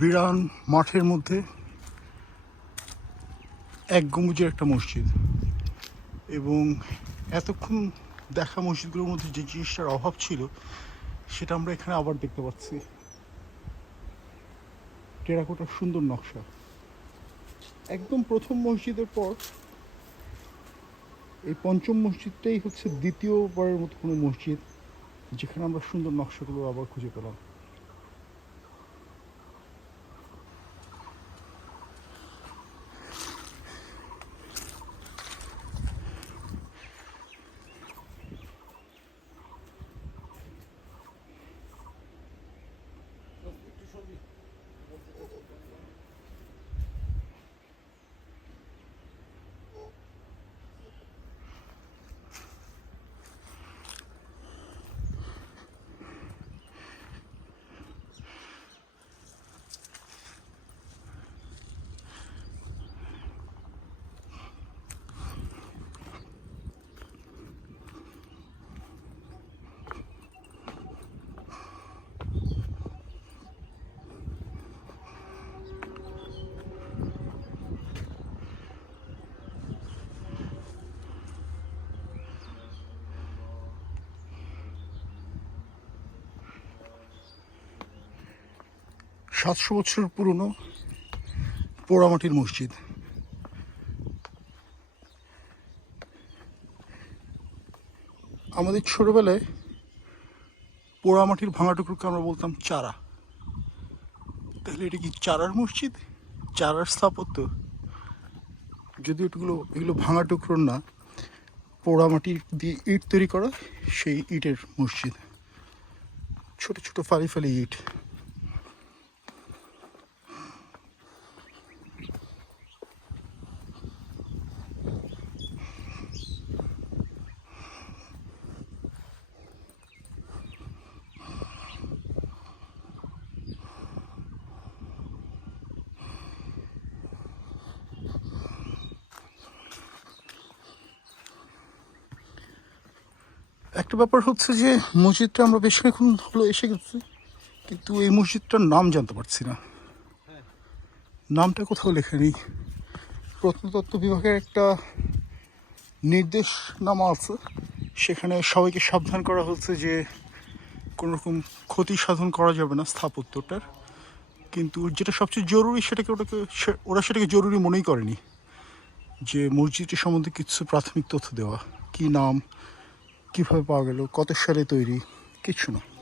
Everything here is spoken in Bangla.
বিরান মাঠের মধ্যে এক গম্বুজের একটা মসজিদ। এবং এতক্ষণ দেখা মসজিদগুলোর মধ্যে যে জিনিসটার অভাব ছিল, সেটা আমরা এখানে আবার দেখতে পাচ্ছি। টেরাকোটার সুন্দর নকশা। একদম প্রথম মসজিদের পর এই পঞ্চম মসজিদটাই হচ্ছে দ্বিতীয়বারের মতো কোনো মসজিদ, যেখানে আমরা সুন্দর নকশাগুলো আবার খুঁজে পেলাম। সাতশো বছর পুরনো পোড়ামাটির মসজিদ। আমাদের ছোটবেলায় পোড়ামাটির ভাঙা টুকরোকে আমরা বলতাম চারা। তাহলে এটা কি চারার মসজিদ? চারার স্থাপত্য? যদি এগুলো এগুলো ভাঙা টুকরোর না, পোড়ামাটি দিয়ে ইট তৈরি করা সেই ইটের মসজিদ। ছোট ছোট ফালি ফালি ইট। একটা ব্যাপার হচ্ছে যে মসজিদটা আমরা বেশ কয়েকক্ষণ হলো এসে গেছি, কিন্তু এই মসজিদটার নাম জানতে পারছি না। নামটা কোথাও লেখা নেই। প্রত্নতত্ত্ব বিভাগের একটা নির্দেশনামা আছে। সেখানে সবাইকে সাবধান করা হচ্ছে যে কোনো রকম ক্ষতি সাধন করা যাবে না স্থাপত্যটার। কিন্তু যেটা সবচেয়ে জরুরি সেটাকে ওটাকে ওরা সেটাকে জরুরি মনেই করেনি। যে মসজিদটি সম্বন্ধে কিছু প্রাথমিক তথ্য দেওয়া। কী নাম কীভাবে পাওয়া গেল? কত সালে তৈরি? কিছু না।